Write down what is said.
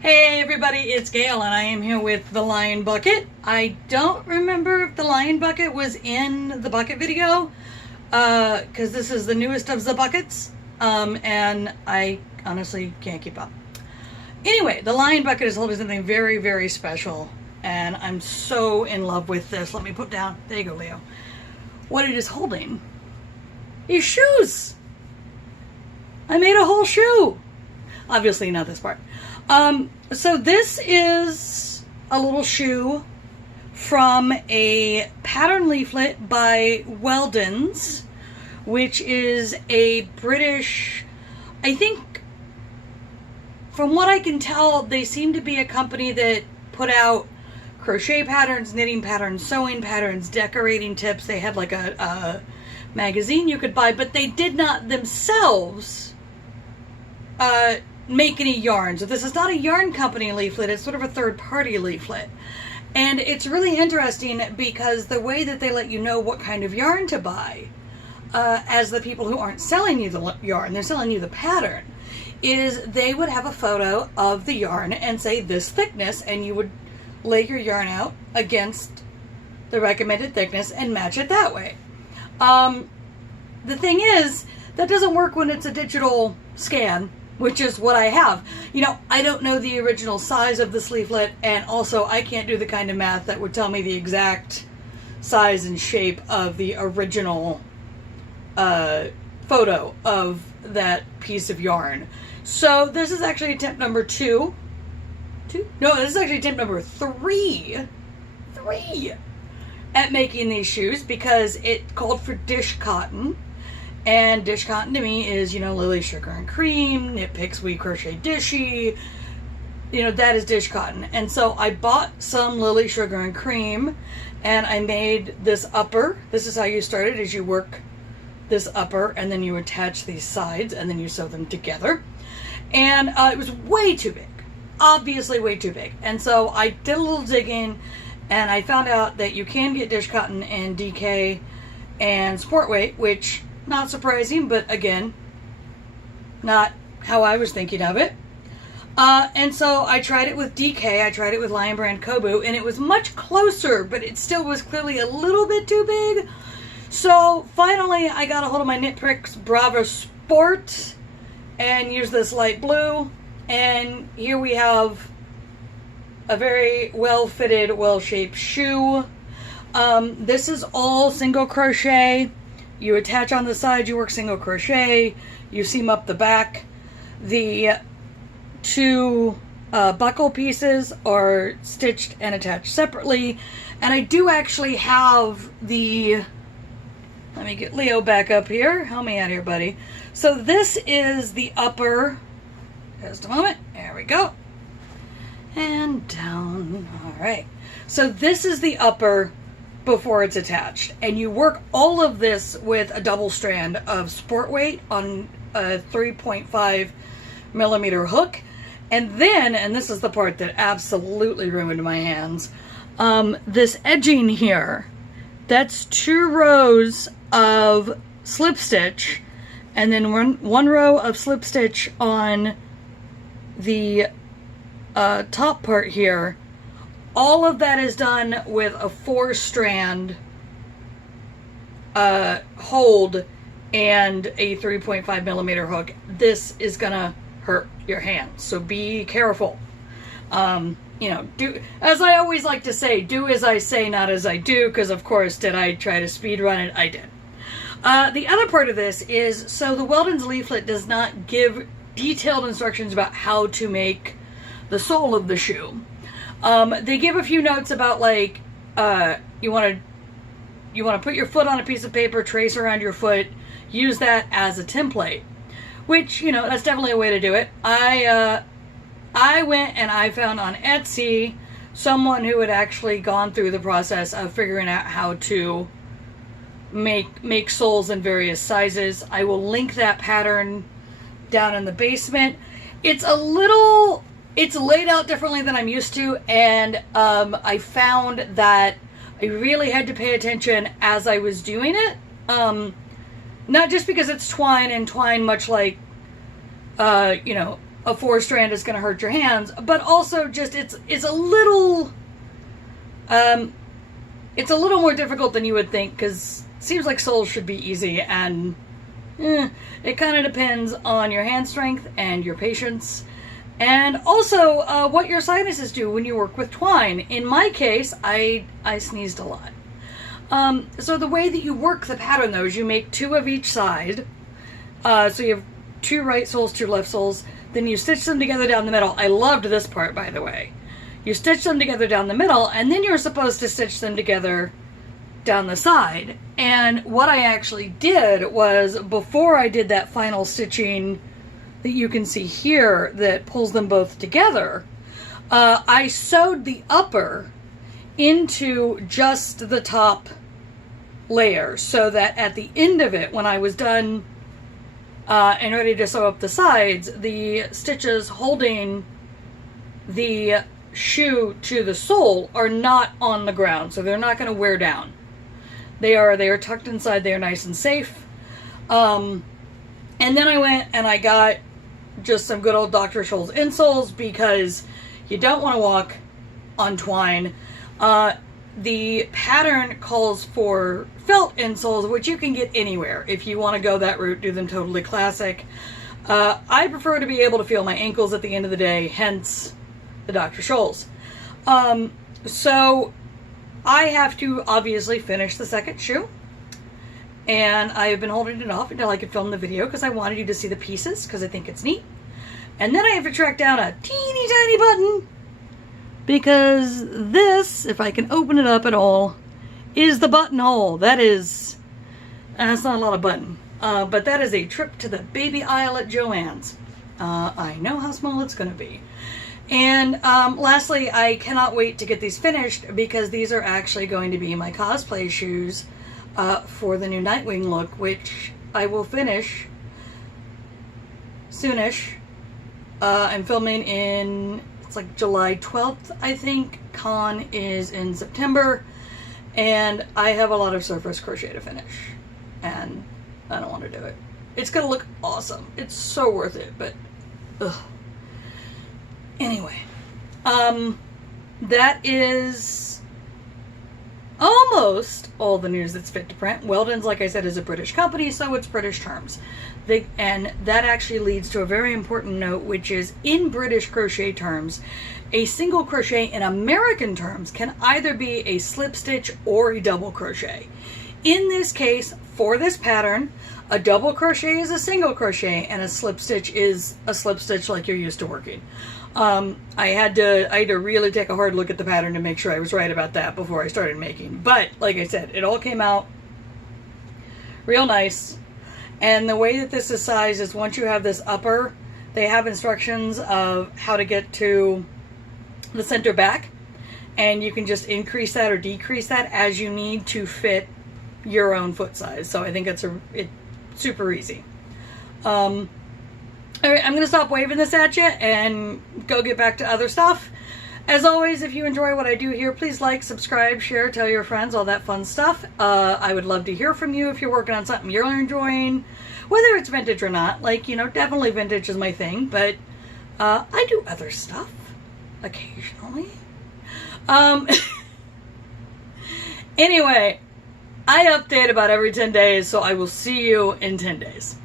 Hey everybody, it's Gail and I am here with the Lion Bucket. I don't remember if the Lion Bucket was in the bucket video, because this is the newest of the buckets, and I honestly can't keep up. Anyway, the Lion Bucket is holding something very, very special, and I'm so in love with this. Let me put down, there you go, Leo. What it is holding is shoes. I made a whole shoe. Obviously not this part. So this is a little shoe from a pattern leaflet by Weldon's, which is a British, I think, from what I can tell, they seem to be a company that put out crochet patterns, knitting patterns, sewing patterns, decorating tips. They had like a magazine you could buy, but they did not themselves make any yarn. So this is not a yarn company leaflet, it's sort of a third-party leaflet. And it's really interesting because the way that they let you know what kind of yarn to buy, as the people who aren't selling you the yarn, they're selling you the pattern, is they would have a photo of the yarn and say this thickness, and you would lay your yarn out against the recommended thickness and match it that way. The thing is, that doesn't work when it's a digital scan, which is what I have. You know, I don't know the original size of this leaflet, and also I can't do the kind of math that would tell me the exact size and shape of the original photo of that piece of yarn. So this is actually attempt number two. No, this is actually attempt number three at making these shoes, because it called for dish cotton. And dish cotton to me is, you know, Lily Sugar and Cream, Knit Picks We Crochet Dishy. You know, that is dish cotton. And so I bought some Lily Sugar and Cream, and I made this upper. This is how you start it, is you work this upper, and then you attach these sides, and then you sew them together. And it was way too big. Obviously way too big. And so I did a little digging, and I found out that you can get dish cotton in DK and sport weight, which, not surprising, but again, not how I was thinking of it. And so I tried it with DK, I tried it with Lion Brand Kobu, and it was much closer, but it still was clearly a little bit too big. So finally I got a hold of my Knit Picks Brava Sport and used this light blue, and here we have a very well-fitted, well-shaped shoe. This is all single crochet. You attach on the side, you work single crochet, you seam up the back. The two buckle pieces are stitched and attached separately. And I do actually have the, let me get Leo back up here. Help me out here, buddy. So this is the upper, just a moment, there we go. And down, all right. So this is the upper before it's attached, and you work all of this with a double strand of sport weight on a 3.5 millimeter hook. And then, and this is the part that absolutely ruined my hands, this edging here, that's 2 rows of slip stitch, and then one row of slip stitch on the top part here. All of that is done with a 4-strand hold and a 3.5 millimeter hook. This is gonna hurt your hands, so be careful. You know, do, as I always like to say, do as I say, not as I do, because of course, did I try to speed run it? I did. The other part of this is, so the Weldon's leaflet does not give detailed instructions about how to make the sole of the shoe. They give a few notes about, like, you want to put your foot on a piece of paper, trace around your foot, use that as a template, which, you know, that's definitely a way to do it. I went and I found on Etsy someone who had actually gone through the process of figuring out how to make soles in various sizes. I will link that pattern down in the basement. It's laid out differently than I'm used to, and I found that I really had to pay attention as I was doing it. Not just because it's twine, and twine, much like, you know, a 4-strand is going to hurt your hands, but also just it's a little more difficult than you would think, because it seems like soles should be easy, and it kind of depends on your hand strength and your patience, and also what your sinuses do when you work with twine. In my case, I sneezed a lot. So the way that you work the pattern, though, is you make 2 of each side. So you have 2 right soles, 2 left soles. Then you stitch them together down the middle. I loved this part, by the way. You stitch them together down the middle, and then you're supposed to stitch them together down the side. And what I actually did was, before I did that final stitching that you can see here that pulls them both together, I sewed the upper into just the top layer, so that at the end of it, when I was done and ready to sew up the sides, the stitches holding the shoe to the sole are not on the ground, so they're not going to wear down. They are tucked inside. They are nice and safe. And then I went and I got just some good old Dr. Scholl's insoles, because you don't want to walk on twine. The pattern calls for felt insoles, which you can get anywhere. If you want to go that route, do them totally classic. I prefer to be able to feel my ankles at the end of the day, hence the Dr. Scholl's. So I have to obviously finish the second shoe, and I have been holding it off until I could film the video, because I wanted you to see the pieces, because I think it's neat. And then I have to track down a teeny tiny button, because this, if I can open it up at all, is the buttonhole. That's not a lot of button, but that is a trip to the baby aisle at Joann's. I know how small it's going to be. And lastly, I cannot wait to get these finished, because these are actually going to be my cosplay shoes for the new Nightwing look, which I will finish soonish. I'm filming in, it's like July 12th, I think. Con is in September, and I have a lot of surface crochet to finish, and I don't want to do it. It's gonna look awesome. It's so worth it, but ugh. Anyway, that is almost all the news that's fit to print. Weldon's, like I said, is a British company, so it's British terms. And that actually leads to a very important note, which is, in British crochet terms, a single crochet in American terms can either be a slip stitch or a double crochet. In this case, for this pattern, a double crochet is a single crochet, and a slip stitch is a slip stitch like you're used to working. I had to really take a hard look at the pattern to make sure I was right about that before I started making. But, like I said, it all came out real nice. And the way that this is sized is, once you have this upper, they have instructions of how to get to the center back. And you can just increase that or decrease that as you need to fit your own foot size. So I think it's super easy. All right, I'm going to stop waving this at you and go get back to other stuff. As always, if you enjoy what I do here, please like, subscribe, share, tell your friends, all that fun stuff. I would love to hear from you if you're working on something you're enjoying, whether it's vintage or not. Like, definitely vintage is my thing, but I do other stuff occasionally. Anyway, I update about every 10 days, so I will see you in 10 days.